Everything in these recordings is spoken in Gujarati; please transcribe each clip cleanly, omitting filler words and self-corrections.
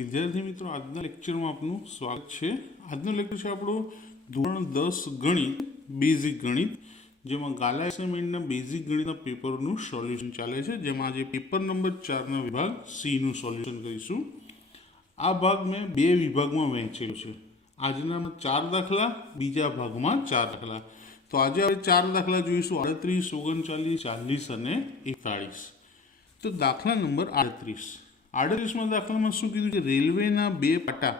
વિદ્યાર્થી મિત્રો, આજના લેક્ચરમાં આપનું સ્વાગત છે। આજનો લેક્ચર છે આપણો ધોરણ 10 ગણિત બેઝિક ગણિત, જેમાં ગાલા એસાઇનમેન્ટના બેઝિક ગણિતના પેપરનું સોલ્યુશન ચાલે છે, જેમાં આજે પેપર નંબર 4ના વિભાગ સીનું સોલ્યુશન કરીશું। આ ભાગ મેં બે વિભાગમાં વહેંચેલો છે। આજના 4 દાખલા, બીજા ભાગમાં 4 દાખલા। તો આજે આપણે 4 દાખલા જોઈશું, 38, 39, 40 અને 41। તો દાખલા નંબર 38માં દાખલામાં શું કીધું છે? રેલવેના બે પાટા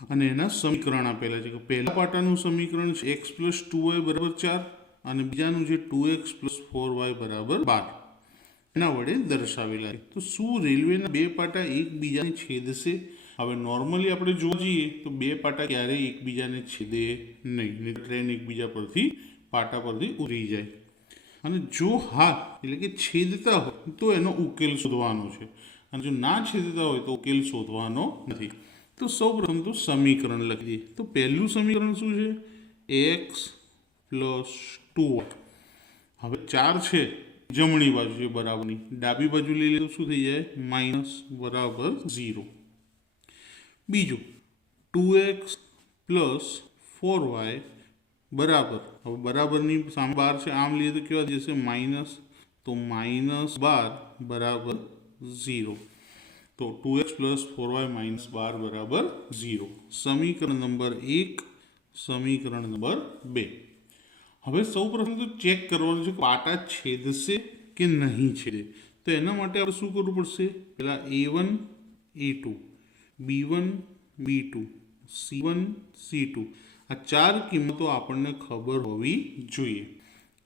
અને એના સમીકરણ આપેલા છે। કે પહેલા પાટાનું સમીકરણ છે x + 2y = 4 અને બીજાનું છે 2x + 4y = 12, એના વડે દર્શાવેલા છે। તો શું રેલવેના બે પાટા એકબીજાને છેદશે? હવે નોર્મલી આપણે જોવા જઈએ તો બે પાટા ક્યારેય એકબીજાને છેદે નહીં, ટ્રેન એકબીજા પરથી પાટા પરથી ઉતરી જાય। અને જો હા એટલે કે છેદતા હોય તો એનો ઉકેલ શોધવાનો છે, અને જો ના છેદતા હોય તો ઉકેલ શોધવાનો નથી। તો સૌપ્રથમ તો સમીકરણ લખી દઈએ। તો પહેલું સમીકરણ શું છે? x + 2y। હવે 4 છે જમણી બાજુ છે બરાબરની, ડાબી બાજુ લઈ લે તો શું થઈ જાય? -0। બીજું 2x + 4y બરાબર, હવે બરાબરની સામે 12 છે, આમ લઈએ તો કેવા જશે? માઇનસ, તો -12 = 0। તો 2x + 4y - 12 = 0। સમીકરણ નંબર 1, સમીકરણ નંબર 2। હવે સૌપ્રથમ તો ચેક કરવાનું છે કે પાટા છેદશે કે નહીં છેદે। તો એના માટે આપણે શું કરવું પડશે? પહેલાં a1 a2, b1 b2, c1 c2, આ 4 કિંમતો આપણને ખબર હોવી જોઈએ।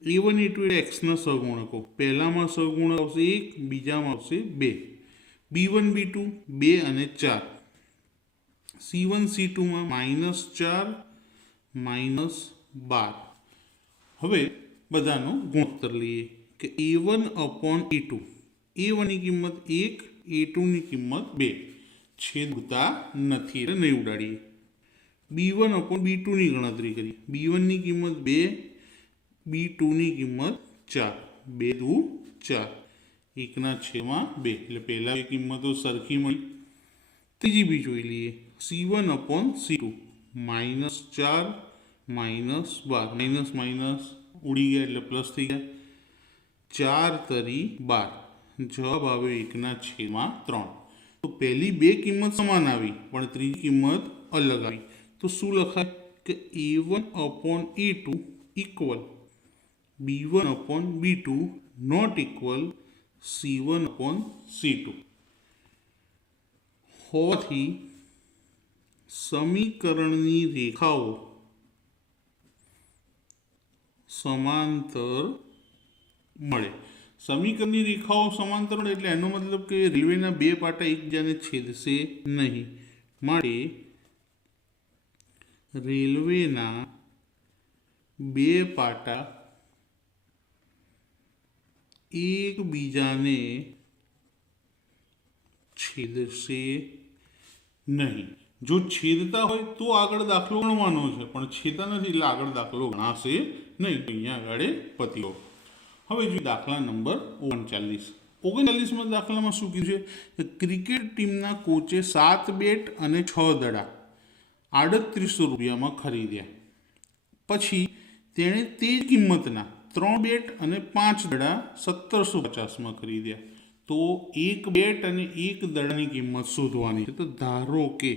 a1 a2 એટલે એક્સના સહગુણકો, પહેલામાં સહગુણક આવશે 1, બીજામાં આવશે 2, b1 b2 2 અને 4, c1 c2માં -4 -12। હવે બધાનો ગુણોત્તર લઈએ કે a1/a2, a1 ની કિંમત 1, a2 ની કિંમત 2, છેદતા નથી એટલે નહીં ઉડાડીએ। b1/b2 ની ગણતરી કરીએ, b1 ની કિંમત 2, b2 ની કિંમત 4, 2 દુ 4, 1/2 એટલે પહેલા બે કિંમતો સરખી મળી। ત્રીજી બી જોઈ લઈએ, c1/c2, -4 -12, માઇનસ માઇનસ ઉડી ગયા એટલે પ્લસ થઈ ગયા, 4 તરી 12, જવાબ આવે 1/3। તો પહેલી બે કિંમત સમાન આવી પણ ત્રીજી કિંમત અલગ આવી, તો શું લખાય? કે a1/a2 = b1/b2 not equal c1/c2 હોવાથી સમીકરણની રેખાઓ સમાંતર મળે। સમીકરણની રેખાઓ સમાંતર મળે એટલે એનો મતલબ કે રેલવેના બે પાટા એકબીજાને છેદશે નહીં, માટે રેલવેના બે પાટા એકબીજાને છેદશે નહીં। જો છેદતા હોય તો આગળ દાખલો ગણવાનો છે, પણ છેદતા નથી એટલે આગળ દાખલો ગણાશે નહીં, અહીંયા આગળ પત્યો। હવે જો દાખલા નંબર 39માં દાખલામાં શું કીધું છે? ક્રિકેટ ટીમના કોચે 7 બેટ અને 6 દડા 3800 રૂપિયામાં ખરીદ્યા, પછી તેણે તે જ કિંમતના 3 બેટ અને 5 દડા 1750માં ખરીદ્યા। તો એક બેટ અને એક દડાની કિંમત શોધવાની છે। તો ધારો કે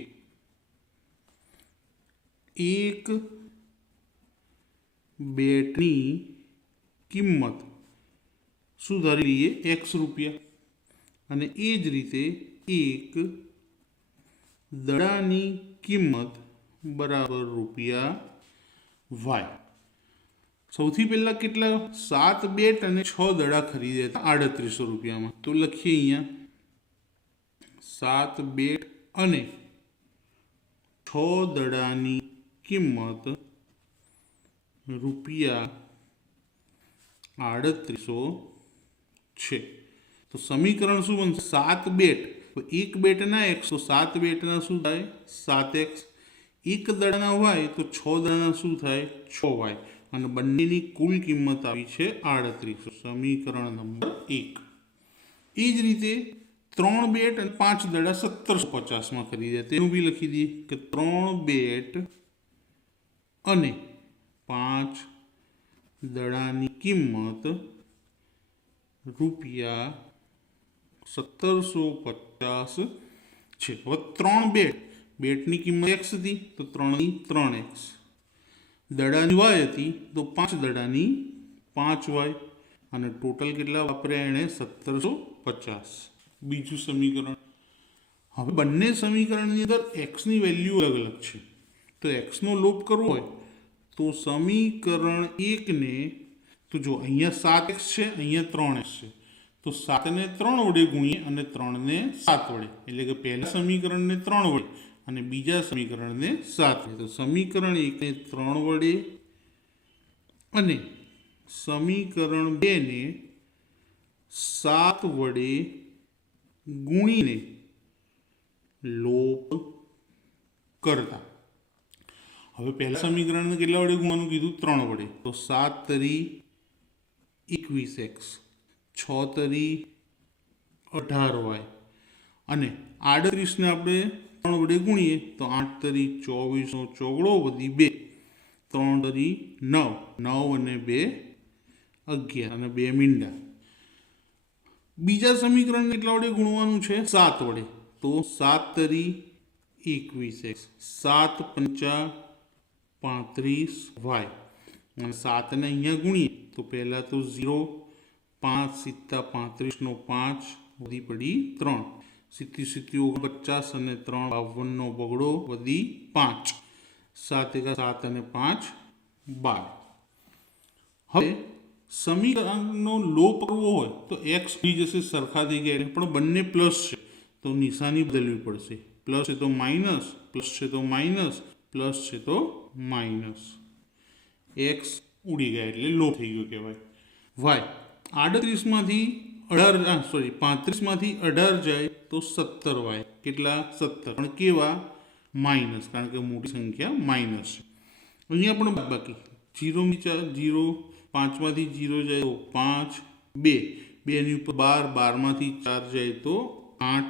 એક બેટની કિંમત શું ધારી લઈએ? x રૂપિયા, અને એ જ રીતે એક દડાની કિંમત બરાબર રૂપિયા y। સૌથી પહેલાં કેટલા? 7 બેટ અને 6 દડા ખરીદ્યા હતા 3800 રૂપિયામાં, તો લખીએ અહીંયા 7 બેટ અને 6 દડાની કિંમત રૂપિયા 3800 છે। તો સમીકરણ શું બનશે? 7 બેટ, એક બેટના x તો 7 બેટના શું થાય? 7x, એક દડાના y તો 6 દડાના શું થાય? 6y, અને બંનેની કુલ કિંમત આવી છે 3800, સમીકરણ નંબર 1। એ જ રીતે 3 બેટ અને 5 દડા 1750 ખરીદ્યા, તેનું બી લખી દઈએ કે 3 બેટ અને 5 દડાની કિંમત રૂપિયા 1750 છે. હવે 3 બેટની કિંમત x હતી તો 3 3x, દડાની y હતી તો 5 દડાની 5y, અને ટોટલ કેટલા વાપર્યા એણે 1750. બીજું સમીકરણ. હવે બંને સમીકરણની અંદર એક્સની વેલ્યુ અલગ અલગ છે, તો એક્સનો લોપ કરવો હોય તો સમીકરણ 1ને તો જો અહીંયા 7x છે, અહીંયા 3x છે, તો 7ને 3 વડે ગુણીએ અને 3ને 7 વડે, એટલે કે પહેલા સમીકરણને 3 વડે અને બીજા સમીકરણને 7 વડે. તો સમીકરણ 1ને 3 વડે અને સમીકરણ 2ને 7 વડે ગુણીને લોપ કરતા. હવે પહેલા સમીકરણને કેટલા વડે ગુણવાનું કીધું? 3 વડે. તો 7 તરી 21x, 6 તરી 18y, અને 38ને આપણે 3 વડે ગુણીએ તો 8 તરી 24 નો ચોગડો વધી 2, 3 તરી 9, 9 અને 2 11 અને 2 મીંડા. બીજા સમીકરણ કેટલા વડે ગુણવાનું છે? 7 વડે. તો 7 તરી 21x, 7 પંચા 35y, અને 7ને અહીંયા ગુણીએ તો પહેલાં તો 0, 5 સિત્તા 35 નો 5 વધી પડી 3, 7 49 અને 3 52 નો બગડો વધી 5, 7 એકા 7 અને 5 12. હવે સમીકરણનો લોપ કરવો હોય તો એક્સ બી જશે સરખા થઈ ગયા, પણ બંને પ્લસ છે તો નિશાની બદલવી પડશે. પ્લસ છે તો માઇનસ, પ્લસ છે તો માઇનસ, પ્લસ છે તો માઇનસ. એક્સ ઉડી ગયા એટલે લોપ થઈ ગયો કહેવાય. વાય 38માંથી 35માંથી 18 જાય તો 17y. કેટલા? 17, પણ કેવા? માઇનસ, કારણ કે મોટી સંખ્યા માઇનસ છે. અહીંયા પણ બાકી 0 5માંથી 0 જાય તો 5, 2 ની ઉપર 12, 12માંથી 4 જાય તો 8,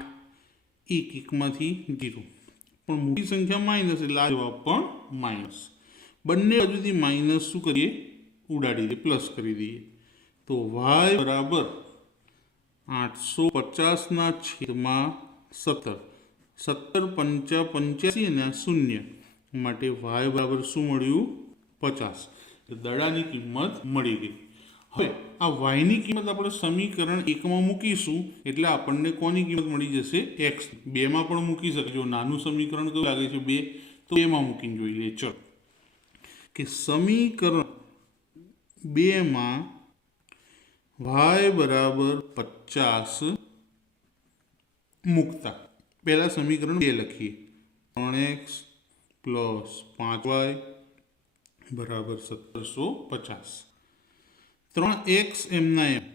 1 માંથી 0, પણ મોટી સંખ્યા માઇનસ એટલે આ જવાબ પણ માઇનસ. બંને બાજુથી માઇનસ શું કરીએ? ઉડાડી દઈએ, પ્લસ કરી દઈએ. તો y બરાબર 850 છેદમાં 17, 17 પંચા 85 અને 0 માટે y બરાબર શું મળ્યું? 50. દડાની કિંમત મળી ગઈ. હવે આ વાયની કિંમત આપણે સમીકરણ 1માં મૂકીશું એટલે આપણને કોની કિંમત મળી જશે? એક્સ. 2માં પણ મૂકી શકે. જો નાનું સમીકરણ કયું લાગે છે? 2, તો 2માં મૂકીને જોઈ લઈએ. ચલો કે સમીકરણ 2માં y બરાબર 50 મૂકતા પહેલા સમીકરણ 2 લખીએ. 3x પ્લસ 5y બરાબર 1750. 3x એમના એમ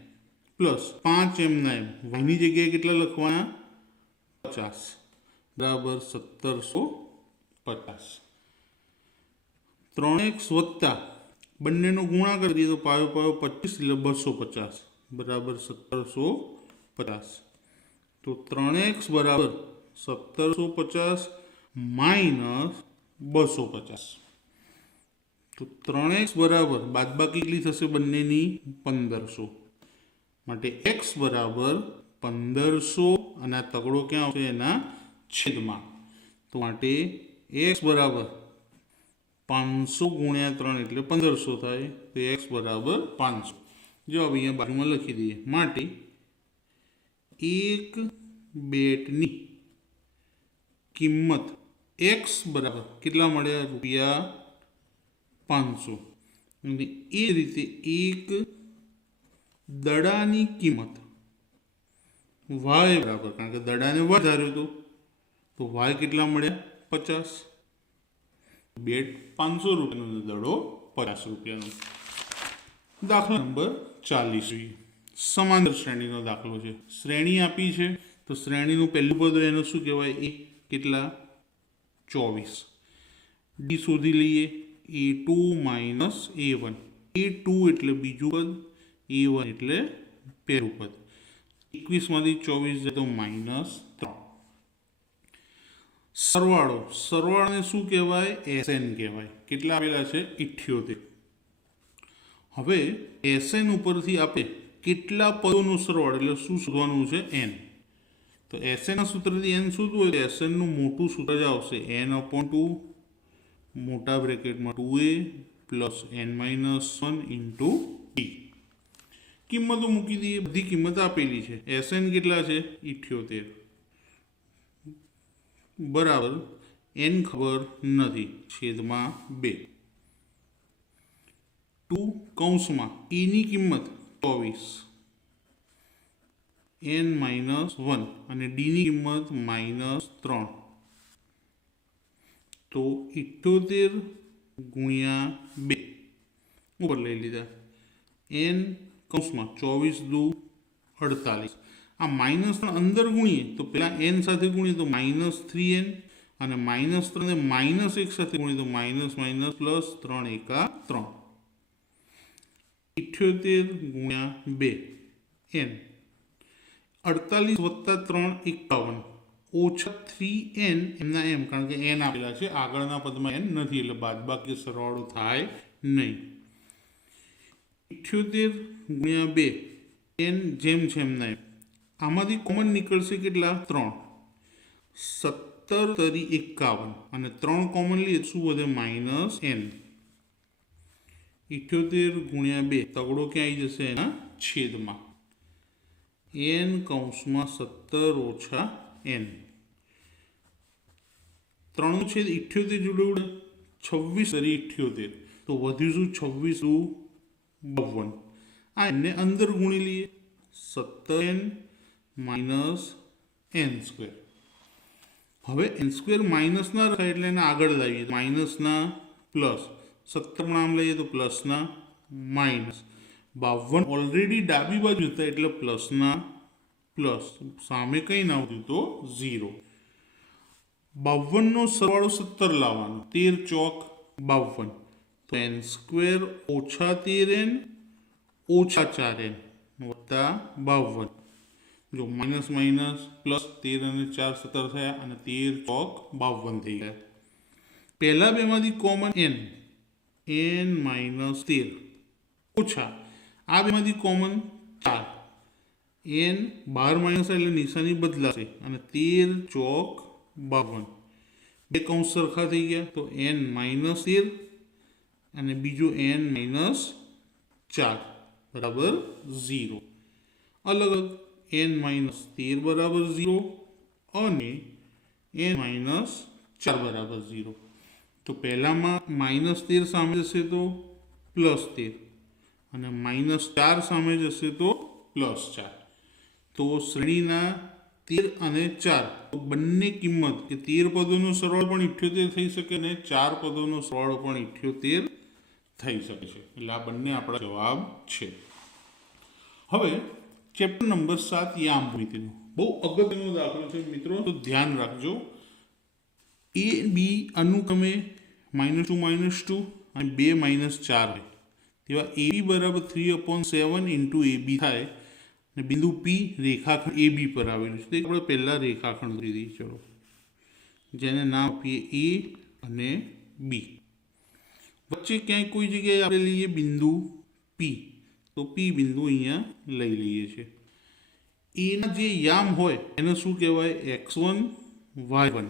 પ્લસ 5 એમના એમ, વાયની જગ્યાએ કેટલા લખવાના? 50 બરાબર 1750. 3x વત્તા બંનેનો ગુણાકાર કરીએ તો પાયો 25 એટલે 250 બરાબર 1750. તો 3x બરાબર 1750 માઇનસ 250. તો 3x બરાબર બાદબાકી કેટલી થશે બંનેની? 1500. માટે x બરાબર 1500 અને આ તગડો ક્યાં આવશે? એના છેદમાં. તો માટે x બરાબર 500 ગુણ્યા 3 એટલે 1500 થાય. તો x બરાબર 500. જવાબ અહીંયા બાજુમાં લખી દઈએ. માટે એક બેટની કિંમત x બરાબર કેટલા મળ્યા? રૂપિયા 500. અને એ રીતે એક દડાની કિંમત y બરાબર, કારણ કે દડાને વધાર્યો હતો તો y કેટલા મળ્યા? 50. બેટ 500 રૂપિયાનો, દડો 50 રૂપિયાનો. દાખલા નંબર 40 જોઈએ. સમાંતર શ્રેણીનો દાખલો છે. શ્રેણી આપી છે તો શ્રેણીનું પહેલું પદ એનું શું કહેવાય? એ કેટલા? 24. ડી શોધી લઈએ. a2 minus a1. a2 એટલે બીજું પદ, a1 એટલે પહેલું પદ. 21માંથી 24 જાય તો -3. સરવાળાને શું કહેવાય? SN કહેવાય. કેટલા આપેલા છે? 78. હવે SN ઉપરથી આપણે કેટલા પદોનો સરવાળો એટલે શું શોધવાનું છે? n. તો SN ના સૂત્રથી n શોધવું હોય તો SN નું મોટું સૂત્ર જ આવશે n/2 મોટા બ્રેકેટમાં 2a plus n-1 into d. કિંમતો મૂકી દઈએ. બધી કિંમત આપેલી છે. SN કેટલા છે? 78 બરાબર n ખબર નથી છેદમાં 2. 2 કૌંસમાં e ની કિંમત 24 n-1 અને d ની કિંમત -3. તો 78 ગુણ્યા 2 ઉપર લઈ લીધા. n કૌંસમાં 24 દુ 48. આ -3 અંદર ગુણીએ તો પેલા n સાથે ગુણીએ તો -3n અને -3 ને -1 સાથે ગુણીએ તો -, પ્લસ 3 એકા 3. 78 ગુણ્યા 2 n. 48 વત્તા 3 51 ઓછા 3n એમના એમ, કારણ કે n આપેલા છે, આગળના પદમાં n નથી એટલે બાદબાકી સરવાળો થાય નહીં. 78 ગુણ્યા 2 n જેમ છે એમના એમ. આમાંથી કોમન નીકળશે કેટલા? 3. 17 તરી 51 અને 3 કોમન લઈએ શું વધે? -n. 78 ગુણ્યા 2 તગડો ક્યાં આવી જશે? એના છેદમાં n કૌંસમાં 17 ઓછા n. 3 છેદ 78 જોડે ઉડે 26 તરી 78 તો વધ્યું શું? 26 દુ 52. આ એને અંદર ગુણી લઈએ 17n માઇનસ n². હવે n² માઇનસ ના રખાય એટલે એને આગળ લાવીએ માઇનસના પ્લસ. 17 નામ લઈએ તો પ્લસના માઇનસ. 52 ઓલરેડી ડાબી બાજુ હતા એટલે પ્લસના પ્લસ. સામે કંઈ ના આવતું તો 0. 52 નો સરવાળો 17 લાવવાનો. 13 ચોક 52 તો n² ઓછા 13n ઓછા 4n વત્તા 52. જો માઇનસ પ્લસ 13 અને 4 17 થયા અને 13 ચોક 52 થઈ ગયા. પહેલા બેમાંથી કોમન n n-13 ઓછા આ બેમાંથી કોમન 4 n બહાર માઇનસ એટલે નિશાની બદલાશે અને 13 ચોક 52. બે કૌંસ સરખા થઈ ગયા તો n-13 અને બીજું n-4 બરાબર 0. અલગ અલગ n-13 બરાબર 0 અને n-4 બરાબર 0. તો પહેલામાં -13 સામે જશે તો +13 અને -4 સામે જશે તો +4. તો શ્રેણીના 13 અને 4 બંને કિંમત કે 13 પદોનો સરવાળો પણ 78 થઈ શકે અને 4 પદોનો સરવાળો પણ 78 થઈ શકે છે. એટલે આ બંને આપણા જવાબ છે. હવે ચેપ્ટર નંબર 7 યામ ભૂમિતિનો બહુ અગત્યનો દાખલો છે મિત્રો, તો ધ્યાન રાખજો. a b અનુક્રમે -2 -2 અને 2 -4 હોય તેવા ab બરાબર 3/7 ઇન્ટુ ab થાય અને બિંદુ p રેખાખંડ ab પર આવેલું છે. તે આપણે પહેલાં રેખાખંડ દોરી દઈએ. ચલો, જેને નામ આપીએ a અને b. વચ્ચે ક્યાંય કોઈ જગ્યાએ આપણે લઈએ બિંદુ p, તો p બિંદુ અહીંયા લઈ લઈએ છીએ. એના જે યામ હોય એને શું કહેવાય? x1 y1.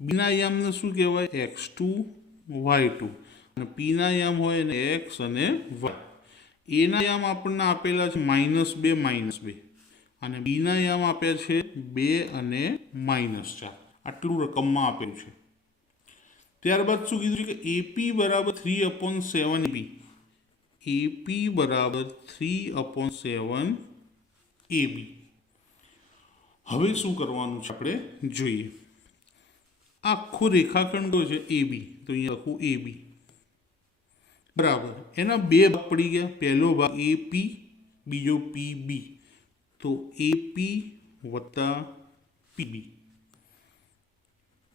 બીના યામને શું કહેવાય? x2 y2. અને પીના યામ હોય એને x અને y. એના યામ આપણને આપેલા છે -2 -2 અને બીના યામ આપ્યા છે 2 અને -4. આટલું રકમમાં આપેલું છે. ત્યારબાદ શું કીધું છે કે AP બરાબર 3/7 AB. AP બરાબર 3/7 AB. હવે શું કરવાનું છે આપણે જોઈએ. આખો રેખાખંડ છે AB, તો અહીંયા આખું AB બરાબર. એના બે ભાગ પડી ગયા. પહેલો ભાગ AP, બીજો PB. તો AP વત્તા PB.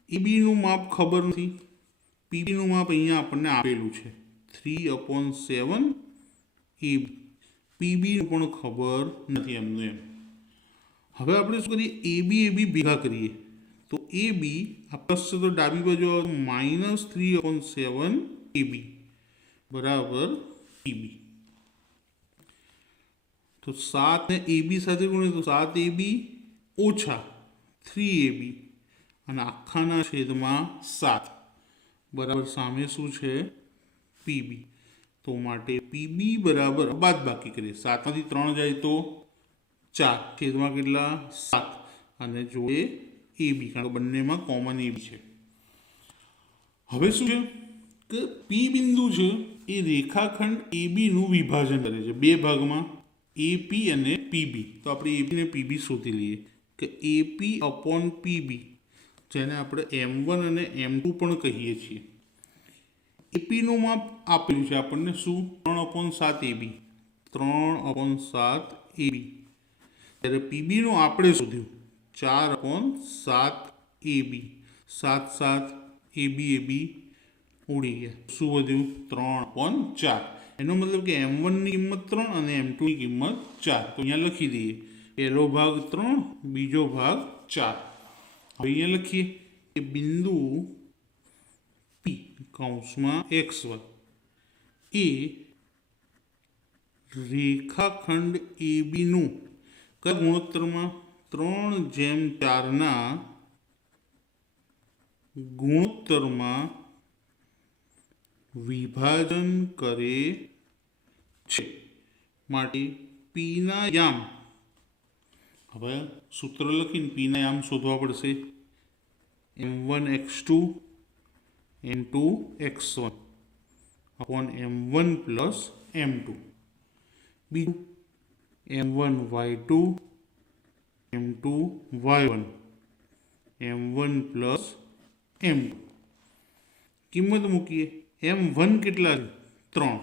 AB નું માપ ખબર નથી, PB નું માપ અહીંયા આપણને આપેલું છે 3/7 AB. PB નું પણ ખબર નથી એમનું એમ. હવે આપણે શું કરીએ, એ બી ભેગા કરીએ તો એ બી આ પ્લસ છે તો ડાબી બાજુ આવે -3/7 AB બરાબર પીબી. તો 7 ને AB સાથે ગુણીએ તો 7AB ઓછા 3AB અને આખાના છેદમાં 7 બરાબર સામે શું છે પીબી. તો માટે પીબી બરાબર બાદ બાકી કરીએ, 7માંથી 3 જાય તો 4 છેદમાં કેટલા 7 અને જોડે AB કારણ કે બંનેમાં કોમન AB છે. હવે શું છે કે પી બિંદુ છે એ રેખાખંડ એબીનું વિભાજન કરે છે બે ભાગમાં, એપી અને પીબી. તો આપણે એપી અને પીબી શોધી લઈએ કે એપી અપોન પીબી, જેને આપણે M1 અને M2 પણ કહીએ છીએ. એપીનું માપ આપેલું છે આપણને શું 3/7 AB, 3/7 AB. ત્યારે પીબીનું આપણે શોધ્યું 4/7 AB, 7 AB ઉડી ગયા. શું વધ્યું 3/4. એનો મતલબ કે M1ની કિંમત 3 અને M2ની કિંમત 4. તો અહીંયા લખી દઈએ, પહેલો ભાગ 3, બીજો ભાગ 4. હવે અહીંયા લખીએ કે બિંદુ P કૌંસમાં XY એ રેખાખંડ ABનું કયા ગુણોત્તરમાં 3/4ના ગુણોત્તરમાં વિભાજન કરે છે. માટે પીના યામ, હવે સૂત્ર લખીને પીના યામ શોધવા પડશે. M1x2 M2x1 upon M1 plus M2. બીજું M1y2 M2y1 M1 plus M2. કિંમત મૂકીએ. M1 કેટલા છે 3,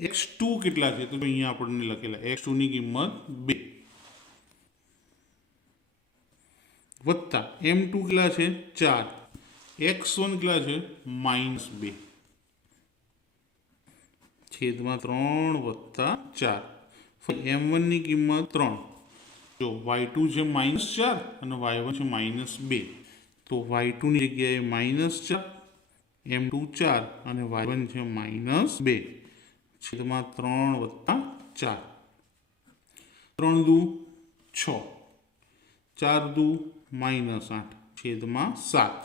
x2 કેટલા છે તો અહીંયા આપણને લખેલા x2ની કિંમત 2 વત્તા M2 કેટલા છે 4, x1 કેટલા છે -2 છેદમાં 3 વત્તા 4. M1ની કિંમત 3, જો y2 છે -4 અને y1 છે -2, તો y2ની જગ્યાએ -4, M2 4 અને y1 છે -2 છેદમાં 3 વત્તા 4. 3 દુ 6, 4 દુ -8 છેદમાં 7,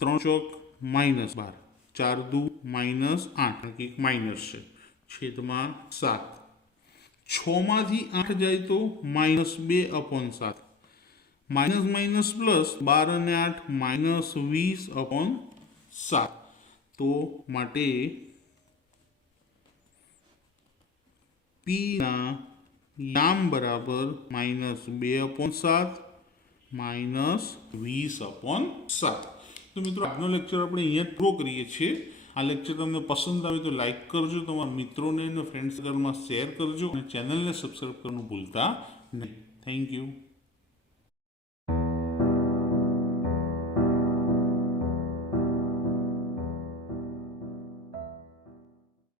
3 ચોક -12, 4 દુ -8 એક માઇનસ છે છેદમાં 7. 6માંથી 8 જાય તો -2/7, માઇનસ માઇનસ પ્લસ 12 અને 8 -20/7. તો માટે પીના યામ બરાબર -2/7 -20/7. તો મિત્રો આજનો લેક્ચર આપણે અહીંયા પૂરો કરીએ છીએ. આ લેક્ચર તમને પસંદ આવે તો લાઇક કરજો, તમારા મિત્રોને અને ફ્રેન્ડ સર્કલમાં શેર કરજો અને ચેનલને સબસ્ક્રાઈબ કરવાનું ભૂલતા નહીં. Thank you.